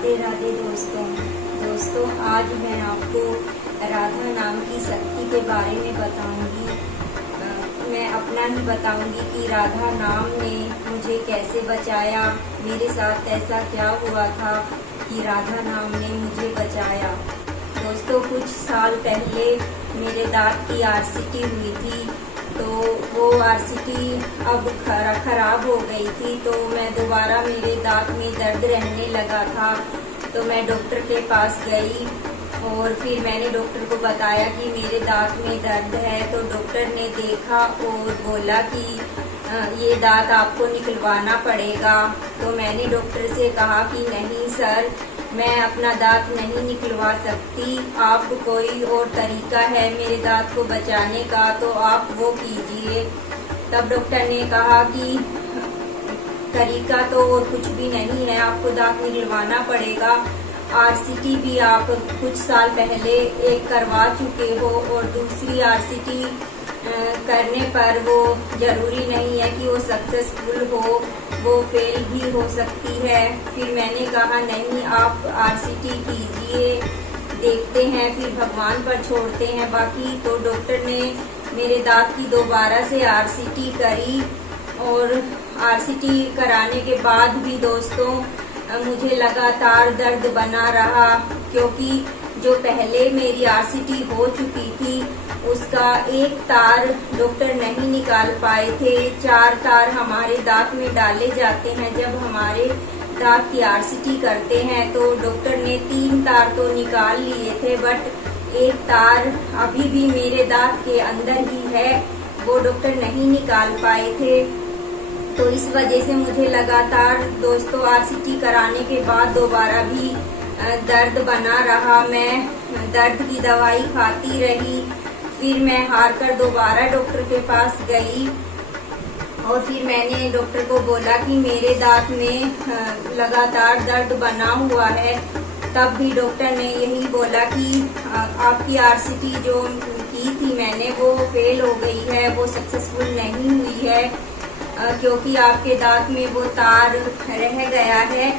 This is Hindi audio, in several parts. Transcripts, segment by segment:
राधे राधे दोस्तों आज मैं आपको राधा नाम की शक्ति के बारे में बताऊंगी। मैं अपना ही बताऊंगी कि राधा नाम ने मुझे कैसे बचाया, मेरे साथ ऐसा क्या हुआ था कि राधा नाम ने मुझे बचाया। दोस्तों कुछ साल पहले मेरे दांत की आरसीटी हुई थी, तो वो आरसीटी अब खराब हो गई थी, तो मैं दोबारा मेरे दांत में दर्द रहने लगा था। तो मैं डॉक्टर के पास गई और फिर मैंने डॉक्टर को बताया कि मेरे दांत में दर्द है। तो डॉक्टर ने देखा और बोला कि ये दांत आपको निकलवाना पड़ेगा। तो मैंने डॉक्टर से कहा कि नहीं सर, मैं अपना दांत नहीं निकलवा सकती, आप कोई और तरीका है मेरे दांत को बचाने का तो आप वो कीजिए। तब डॉक्टर ने कहा कि तरीका तो और कुछ भी नहीं है, आपको दांत निकलवाना पड़ेगा। आरसीटी भी आप कुछ साल पहले एक करवा चुके हो और दूसरी आरसीटी करने पर वो जरूरी नहीं है कि वो सक्सेसफुल हो, वो फेल भी हो सकती है। फिर मैंने कहा नहीं, आप आरसीटी कीजिए, देखते हैं, फिर भगवान पर छोड़ते हैं बाकी। तो डॉक्टर ने मेरे दांत की दोबारा से आरसीटी करी और आरसीटी कराने के बाद भी दोस्तों मुझे लगातार दर्द बना रहा, क्योंकि जो पहले मेरी आरसीटी हो चुकी थी उसका एक तार डॉक्टर नहीं निकाल पाए थे। 4 तार हमारे दांत में डाले जाते हैं जब हमारे दांत की आरसीटी करते हैं, तो डॉक्टर ने 3 तार तो निकाल लिए थे, बट एक तार अभी भी मेरे दांत के अंदर ही है, वो डॉक्टर नहीं निकाल पाए थे। तो इस वजह से मुझे लगातार दोस्तों आरसीटी कराने के बाद दोबारा भी दर्द बना रहा। मैं दर्द की दवाई खाती रही, फिर मैं हार कर दोबारा डॉक्टर के पास गई और फिर मैंने डॉक्टर को बोला कि मेरे दांत में लगातार दर्द बना हुआ है। तब भी डॉक्टर ने यही बोला कि आपकी आरसीटी जो की थी मैंने वो फेल हो गई है, वो सक्सेसफुल नहीं हुई है, क्योंकि आपके दांत में वो तार रह गया है।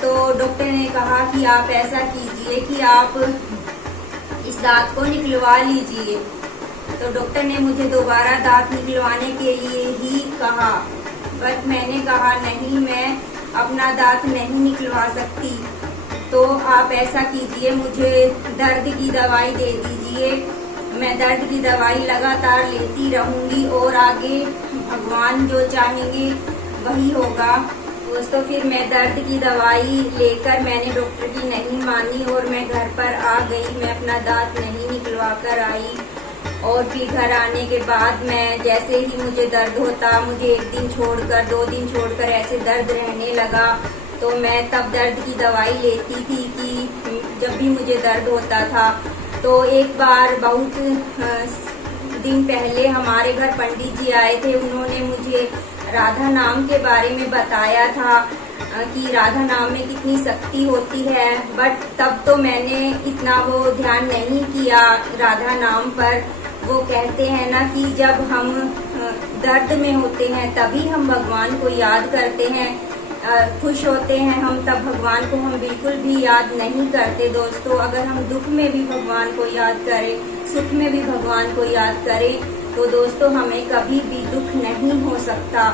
तो डॉक्टर ने कहा कि आप ऐसा कीजिए कि आप इस दांत को निकलवा लीजिए। तो डॉक्टर ने मुझे दोबारा दांत निकलवाने के लिए ही कहा, बट मैंने कहा नहीं, मैं अपना दांत नहीं निकलवा सकती। तो आप ऐसा कीजिए, मुझे दर्द की दवाई दे दीजिए, मैं दर्द की दवाई लगातार लेती रहूंगी और आगे भगवान जो चाहेंगे वही होगा। दोस्तों फिर मैं दर्द की दवाई लेकर मैंने डॉक्टर की नहीं मानी और मैं घर पर आ गई। मैं अपना दांत नहीं निकलवा कर आई और फिर घर आने के बाद मैं जैसे ही मुझे दर्द होता, मुझे 1 दिन छोड़कर 2 दिन छोड़कर ऐसे दर्द रहने लगा, तो मैं तब दर्द की दवाई लेती थी कि जब भी मुझे दर्द होता था। तो एक बार बहुत दिन पहले हमारे घर पंडित जी आए थे, उन्होंने मुझे राधा नाम के बारे में बताया था कि राधा नाम में कितनी शक्ति होती है, बट तब तो मैंने इतना वो ध्यान नहीं किया राधा नाम पर। वो कहते हैं ना कि जब हम दर्द में होते हैं तभी हम भगवान को याद करते हैं, खुश होते हैं हम तब भगवान को हम बिल्कुल भी याद नहीं करते। दोस्तों अगर हम दुख में भी भगवान को याद करें, सुख में भी भगवान को याद करें, तो दोस्तों हमें कभी भी दुख नहीं हो सकता।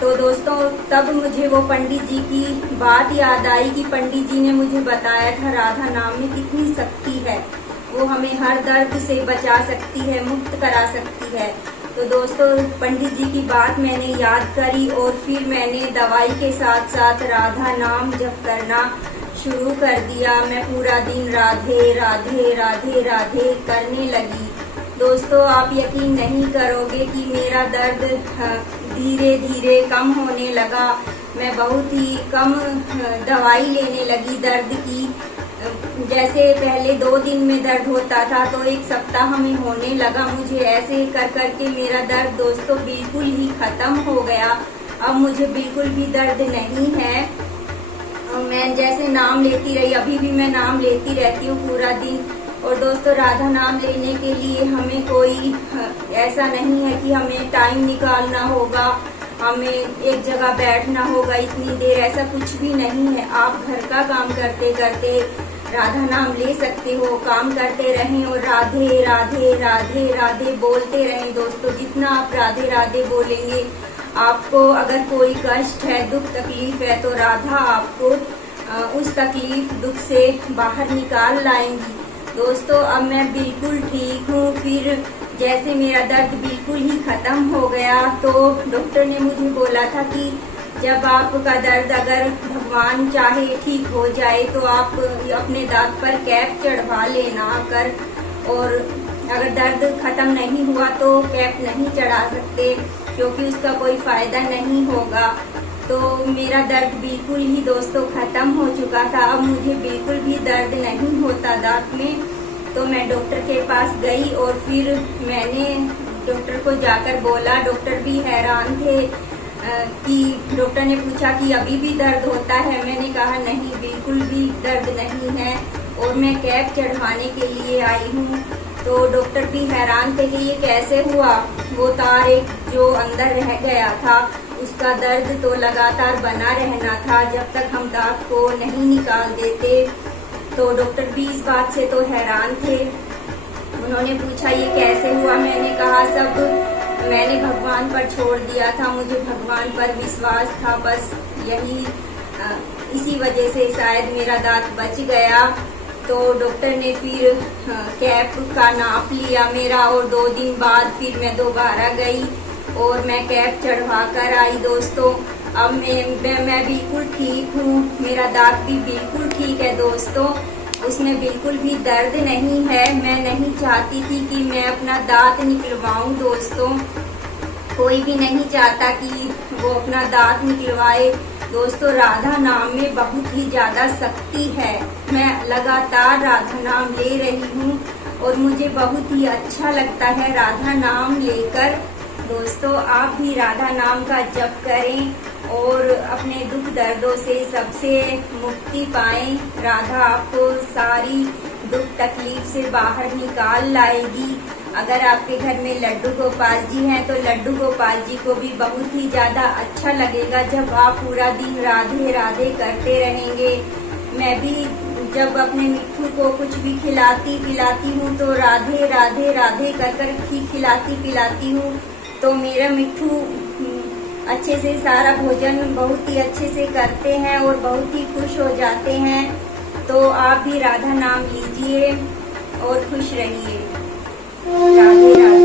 तो दोस्तों तब मुझे वो पंडित जी की बात याद आई कि पंडित जी ने मुझे बताया था राधा नाम में कितनी शक्ति है, वो हमें हर दर्द से बचा सकती है, मुक्त करा सकती है। तो दोस्तों पंडित जी की बात मैंने याद करी और फिर मैंने दवाई के साथ साथ राधा नाम जप करना शुरू कर दिया। मैं पूरा दिन राधे राधे राधे राधे करने लगी। दोस्तों आप यकीन नहीं करोगे कि मेरा दर्द धीरे धीरे कम होने लगा। मैं बहुत ही कम दवाई लेने लगी दर्द की। जैसे पहले 2 दिन में दर्द होता था तो 1 सप्ताह में होने लगा। मुझे ऐसे कर करके मेरा दर्द दोस्तों बिल्कुल ही खत्म हो गया। अब मुझे बिल्कुल भी दर्द नहीं है। मैं जैसे नाम लेती रही, अभी भी मैं नाम लेती रहती हूँ पूरा दिन। और दोस्तों राधा नाम लेने के लिए हमें कोई ऐसा नहीं है कि हमें टाइम निकालना होगा हमें एक जगह बैठना होगा इतनी देर, ऐसा कुछ भी नहीं है। आप घर का काम करते करते राधा नाम ले सकते हो, काम करते रहें और राधे राधे राधे राधे बोलते रहें दोस्तों। जितना आप राधे राधे बोलेंगे, आपको अगर कोई कष्ट है, दुख तकलीफ है, तो राधा आपको उस तकलीफ दुख से बाहर निकाल लाएंगी दोस्तों। अब मैं बिल्कुल ठीक हूँ। फिर जैसे मेरा दर्द बिल्कुल ही खत्म हो गया, तो डॉक्टर ने मुझे बोला था कि जब आपका दर्द अगर भगवान चाहे ठीक हो जाए तो आप अपने दांत पर कैप चढ़वा लेना कर, और अगर दर्द खत्म नहीं हुआ तो कैप नहीं चढ़ा सकते क्योंकि उसका कोई फायदा नहीं होगा। तो मेरा दर्द बिल्कुल ही दोस्तों खत्म हो चुका था। अब मुझे बिल्कुल भी दर्द नहीं होता दांत में। तो मैं डॉक्टर के पास गई और फिर मैंने डॉक्टर को जाकर बोला। डॉक्टर भी हैरान थे कि डॉक्टर ने पूछा कि अभी भी दर्द होता है। मैंने कहा नहीं, बिल्कुल भी दर्द नहीं है और मैं कैप चढ़वाने के लिए आई हूँ। तो डॉक्टर भी हैरान थे कि ये कैसे हुआ। वो तार एक जो अंदर रह गया था, उसका दर्द तो लगातार बना रहना था जब तक हम दांत को नहीं निकाल देते। तो डॉक्टर भी इस बात से तो हैरान थे। उन्होंने पूछा ये कैसे हुआ। मैंने कहा सब मैंने भगवान पर छोड़ दिया था, मुझे भगवान पर विश्वास था, बस यही इसी वजह से शायद मेरा दांत बच गया। तो डॉक्टर ने फिर कैप का नाप लिया मेरा और 2 दिन बाद फिर मैं दोबारा गई और मैं कैप चढ़वा कर आई दोस्तों। अब मैं बिल्कुल ठीक हूँ। मेरा दांत भी बिल्कुल ठीक है दोस्तों, उसमें बिल्कुल भी दर्द नहीं है। मैं नहीं चाहती थी कि मैं अपना दांत निकलवाऊं दोस्तों, कोई भी नहीं चाहता कि वो अपना दांत निकलवाए दोस्तों। राधा नाम में बहुत ही ज्यादा शक्ति है। मैं लगातार राधा नाम ले रही हूँ और मुझे बहुत ही अच्छा लगता है राधा नाम लेकर दोस्तों। आप भी राधा नाम का जप करें और अपने दुख दर्दों से सबसे मुक्ति पाएं। राधा आपको सारी दुख तकलीफ से बाहर निकाल लाएगी। अगर आपके घर में लड्डू गोपाल जी हैं तो लड्डू गोपाल जी को भी बहुत ही ज्यादा अच्छा लगेगा जब आप पूरा दिन राधे राधे करते रहेंगे। मैं भी जब अपने मिट्ठू को कुछ भी खिलाती पिलाती हूँ तो राधे राधे राधे कर कर खिलाती पिलाती हूँ, तो मेरा मिट्ठू अच्छे से सारा भोजन बहुत ही अच्छे से करते हैं और बहुत ही खुश हो जाते हैं। तो आप भी राधा नाम लीजिए और खुश रहिए। राधे राधे।